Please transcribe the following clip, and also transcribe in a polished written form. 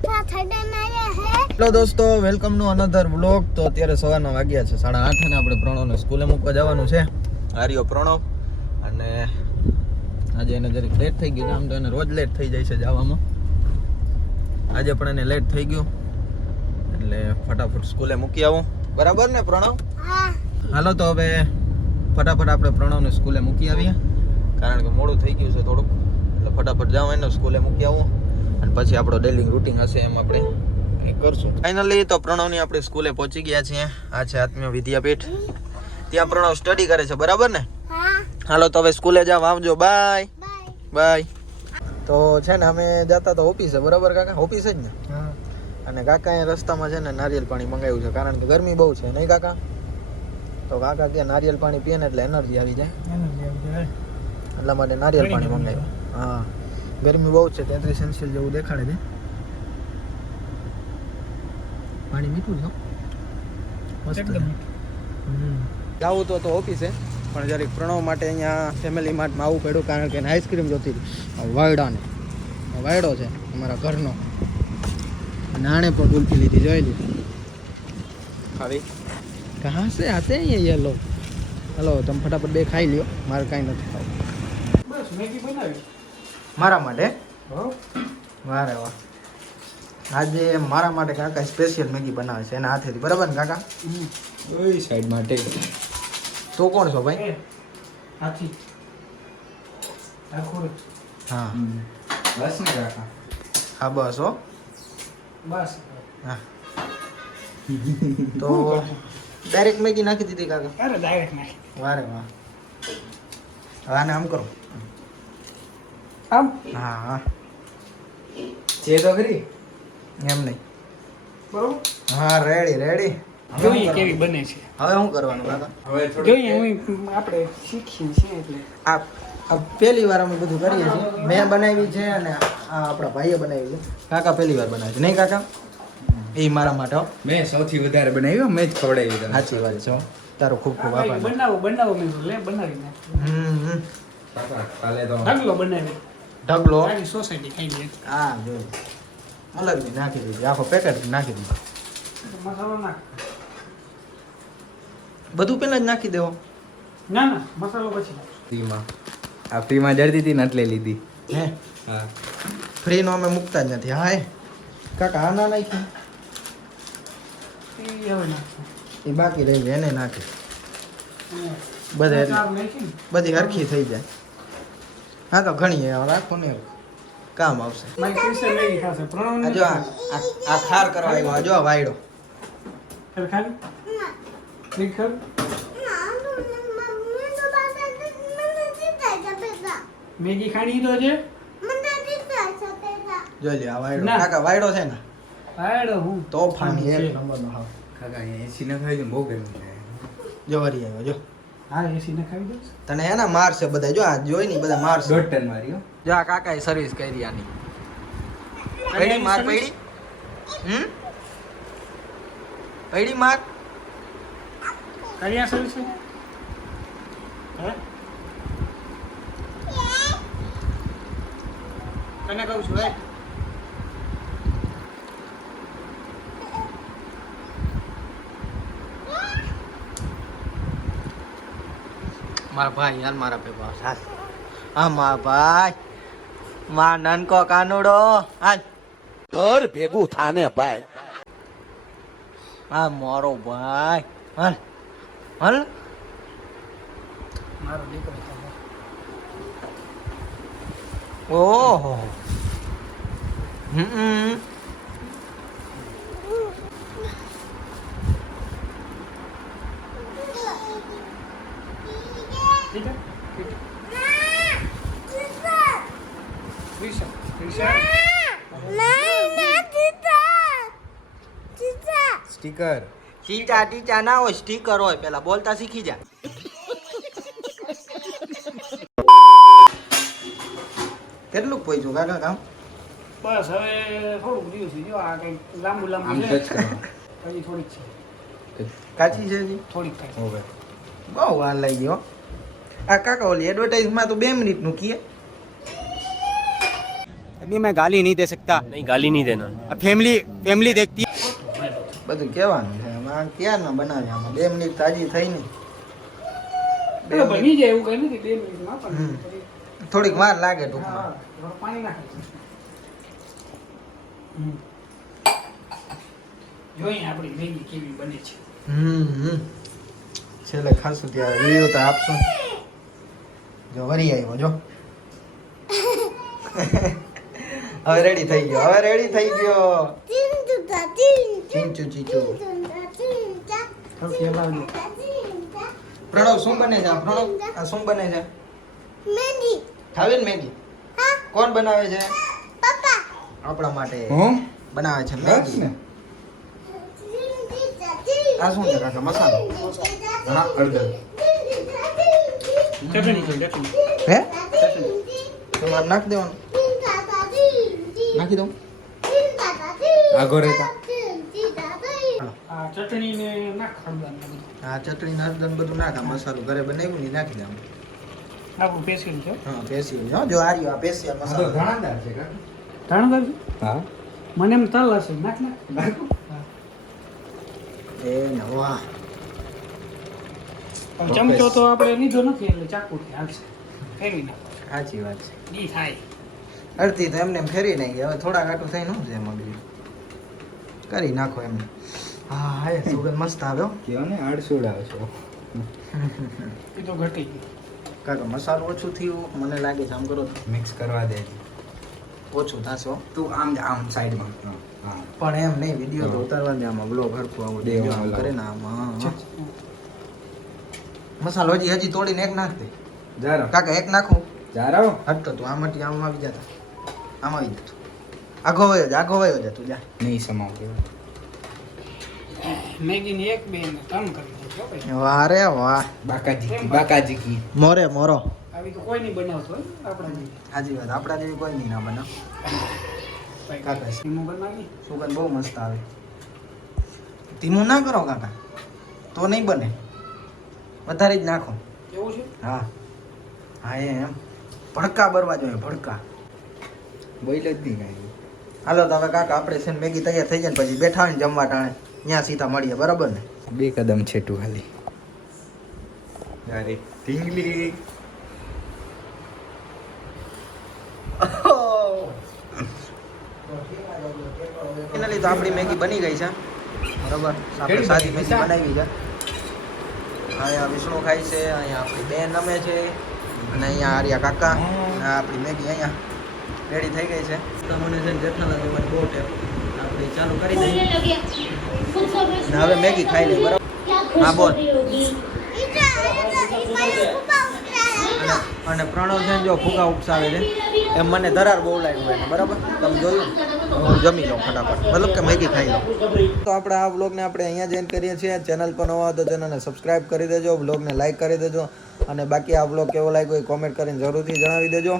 Hello દોસ્તો, welcome to another vlog. તો અત્યારે સવારના વાગ્યા છે 8:30 અને આપણે પ્રણવને સ્કૂલે મૂકવા જવાનું છે. આર્યો પ્રણવ, અને આજે એને જરીક લેટ થઈ ગયું. આમ તો એને રોજ લેટ થઈ જાય છે જવામાં, આજે પણ એને લેટ થઈ ગયું, એટલે ફટાફટ સ્કૂલે મૂકી આવું. બરાબર ને પ્રણવ? હાલો તો હવે ફટાફટ આપણે પ્રણવને સ્કૂલે મૂકી આવીએ, કારણ કે મોડું થઈ ગયું છે થોડુંક, એટલે ફટાફટ જાવ એને સ્કૂલે મૂકી આવું, અને પછી આપણો ડેલી રૂટીન હશે એમ આપણે કંઈક કરશું. ફાઇનલી તો પ્રણવની આપણે સ્કૂલે પહોંચી ગયા છીએ. આ છે આત્મીય વિદ્યાપીઠ, ત્યાં પ્રણવ સ્ટડી કરે છે. બરાબર ને? હાલો તો હવે સ્કૂલે જાવ, આવજો. Bye bye. તો છે ને અમે જતા તો ઓફિસે, બરાબર કાકા? ઓફિસે જ ને? અને કાકાએ રસ્તામાં છે ને નારિયેલ પાણી મંગાવ્યું છે, કારણ કે ગરમી બહુ છે, નહીં કાકા? તો કાકા કે નારિયેલ પાણી પીએ ને એટલે એનર્જી આવી જાય, એટલા માટે નારિયેલ પાણી મંગાવ્યું. હા, ગરમી બહુ છે, 33 સેલ્સિયસ જેવું દેખાડે છે. પાણી મીઠું છે, મસ્ત. જાવું તો ઓફિસે, પણ જરીક પ્રણવ માટે અહીંયા ફેમિલી માર્ટમાં આવવું પડ્યું, કારણ કે એને આઈસ્ક્રીમ જોતી હતી. વાયડાને વાયડો છે અમારા ઘરનો, અને આણે પણ ગુલ્ફી લીધી, જોઈ લીધી. ખાવી કહાં સે આતે હૈ ये लोग? હલો, તમે ફટાફટ બે ખાઈ લ્યો, મારે કાંઈ નથી ખાવું. બસ મેગી બનાવી મારા માટે? વારે વાહ, આજે મારા માટે કાકા સ્પેશિયલ મેગી બનાવે છે એના હાથેથી. બરાબર ને કાકા? ઓય સાઈડ માટે તો કોણ છો ભાઈ? હાથી આખુર. હા બસ ને કાકા? હા બસ હો, બસ. હા. તો ડાયરેક્ટ મેગી નાખી દીધી કાકા? અરે ડાયરેક્ટ નાખી. વારે વાહ. હવે આને આમ કરો. આમ? હા હા, છે તો ખરી એમ નહીં. બરોબર. હા રેડી રેડી. જોઈએ કેવી બને છે. હવે શું કરવાનું કાકા? હવે જોઈએ, હું આપણે શીખીએ છીએ એટલે આ પહેલી વાર અમે બધું કરીએ છીએ. મેં બનાવી છે અને આ આપણા ભાઈએ બનાવી છે. કાકા પહેલી વાર બનાવે છે, નહીં કાકા? એ મારા માટે હો. મેં સૌથી વધારે બનાવ્યો, મેં જ ખવડાવી તમને. સાચી વાત છે હો. તારો ખૂબ ખૂબ આભાર. બનાવો મેં લે બનાવી નાખ. કાકા કાલે તો ઢગલો બનાવી. ઢગલો? આની સોસાયટી ખાઈ લે. હા જો અલગ બી નાખી દીધી, આખો પેકેટ નાખી દીધું. મસાલો નાખ. બધું પહેલા જ નાખી દેવો? ના ના, મસાલો પછી નાખ. ફ્રીમાં આ ફ્રીમાં જડતી હતી ને એટલે લીધી. હે હા, ફ્રીનો અમે મૂકતા જ નથી. હા હે કાકા, આ ના નાખી? એ હવે નાખ. એ બાકી રહી જાય, એને નાખી. અને બધે ચાર નાખી ને. બધી હરખી થઈ જાય. હા તો ઘણી રાખો ને, કામ આવશે. મારી પૈસા લઈ ખાશે. પ્રણવ આ જો આ ખાર કરવા આવ્યો. આ જો આ વાયડો. ખાલી નહીં ખર. મેગી ખાણી તો છે. જોઈ લે આ વાયડો. ના. કાકા વાયડો છે ને? આડો હું તોફાની એક છે. નંબરનો હાવ. કાકા અહીંયા એસી ન ખાઈ બહુ ગરમી થાય. જો વરી આવ્યો જો. હા એસી ને ખાવી દઉં. તને એના મારશે બધા. જો આ જોઈ ની બધા મારશે. 1.5 ટન મારી હો. જો આ કાકાએ સર્વિસ કરી આની. પૈડી માર પૈડી. પૈડી માર. કરિયા સર્વિસ છે. હે તને કહું છું રાઈટ. મારા ભાઈ હાલ, મારા ભેગો હાલ. હા મારા ભાઈ, માં નાનકો કાનુડો હાલ. ઘર ભેગું થાને ભાઈ. હા મારો ભાઈ હાલ હાલ. મારો દીકરો છે. ઓહો. ठीक है ठीक है विशा विशा સ્ટીકર ટીચા ટીચા ના હોય, સ્ટીકર હોય. પેલા બોલતા શીખી જા. કેટલું પૈસું કાકા કામ? બસ હવે થોડુંક રહ્યું છે. જો આ કંઈક લાંબુ આમ લાંબુ ટચ છે. કરવા. હજી થોડીક છે. કાચી છે હજી? થોડીક કાચી. હવે બહુ વાર લાગી હો. આ કાકા ઓલી એડવર્ટાઇઝમાં તો 2 મિનિટનું કીએ. आदमी मैं गाली नहीं दे सकता नहीं गाली नहीं देना फैमिली देखती બધું કહેવાનું છે આમાં ક્યાં ના બનાવ્યા આમાં 2 મિનિટ તાજી થઈ ને બની જાય એવું કઈ નથી 2 મિનિટમાં પણ થોડીક વાર લાગે ટૂંકમાં થોડું પાણી નાખે જોઈએ આપણી મેગી કેવી બને છે છેલ્લે ખાસું ત્યારે રિવ્યુ તો આપશું જો વરી આવ્યો જો હવે રેડી થઈ ગયો ચીંચુ ચીચુ પ્રણવ શું બને છે આ પ્રણવ આ શું બને છે મેગી ખાવી ને મેગી હા કોણ બનાવે છે પપ્પા આપણા માટે હું બનાવે છે બસ મેગી ને આ શું છે કાકા મસાલો હા અડધો ચટણી હે તમારે નાખી દેવાનું નાખી દઉં આગો રહેતા આ ચટણી ને નાખ હળદર હા ચટણી નારદન બધું નાખા મસાલો ઘરે બનાવ્યું ને નાખી દેવાનું આપણું પેશિયલ છે હા પેશિયલ જો આ રહ્યો આ પેશિયલ આ તો મસાલો ઘણાદાર છે કાકા ધાણદાર છે હા મને એમ તલ હશે નાખ એ ને વાહ પણ ચમચો તો આપણે લીધો નથી એટલે ચાકુથી હાલશે ફેરવી નાખો સાચી વાત છે ઈ થાય અડધી તો એમને એમ ફેરી નાખી હવે થોડા કાટું થઈ નું છે એમાં બીજું કરી નાખો એમને હા હા એ સુગંધ મસ્ત આવ્યો કયો ને આડસુડા છો એ તો ઘટી ગયું કાકા મસાલો ઓછું થયું મને લાગે છે આમ કરો તો મિક્સ કરવા દે ઓછું થશે હો. તું આમ સાઈડમાં હા પણ એમ નહીં વિડીયો તો ઉતારવા દે આમાં બ્લોગ હરખું આવું દેજો આમ દેવા કરે ને આમાં મસાલો હજી તોડીને એક નાખ દે જારો કાકા એક નાખું જારો હટતો તું આમાંથી આમ આવી જતા આમ આવી જતો આગો વયો જા તું જા નહીં સમાવ મેગી ની એક બે ને ત્રણ કરી નાખ્યો ભાઈ વાહ રે વાહ બાકાજી કી મોરે મોરો આવી તો કોઈ નહીં બનાવતો હોય આપણા સાચી વાત આપણા જેવી કોઈ નહીં ના બને કાકા એનું બનાવી સુગંધ બહુ મસ્ત આવે ધીમું ના કરો કાકા તો નહીં બને વધારે જ નાખો એવું છે હા હા એમ ભડકા બરવા જોઈએ ભડકા બોલ જ નહીં કાંઈ હાલો તો હવે કાકા આપણે છે ને મેગી તૈયાર થઈ જાય ને પછી બેઠા હોય ને જમવા ટાણે ત્યાં સીધા મળીએ બરાબર ને 2 કદમ છેટું ખાલી અરે ઢીંગલી ફાઇનલી તો આપણી મેગી બની ગઈ છે બરાબર આપણે સાદી મેગી બનાવી છે અહીંયા વિષ્ણુ ખાય છે અહીંયા આપણી બેન રમે છે અને અહીંયા આર્યા કાકા અને આપણી મેગી અહીંયા રેડી થઈ ગઈ છે તમને છે ને જેઠાલાલ જોવાની બહુ ટેવ આપણે ચાલુ કરી દઈએ અને હવે મેગી ખાઈ લઈએ બરાબર હા બોલ અને પ્રણવ છે ને જો ફુગા ઉપસાવે છે એમ મને ધરાર બહુ લાગ્યું હોય બરાબર તમે જોયું હું જમી લઉં ફટાફટ મતલબ કે મેગી ખાઈ લઉં તો આપણે આ વ્લોગને આપણે અહીંયા જોઈન કરીએ છીએ ચેનલ પર નવા તો ચેનલને સબસ્ક્રાઈબ કરી દેજો વ્લોગને લાઈક કરી દેજો અને બાકી આ વ્લોગ કેવો લાગ્યો એ કોમેન્ટ કરીને જરૂરથી જણાવી દેજો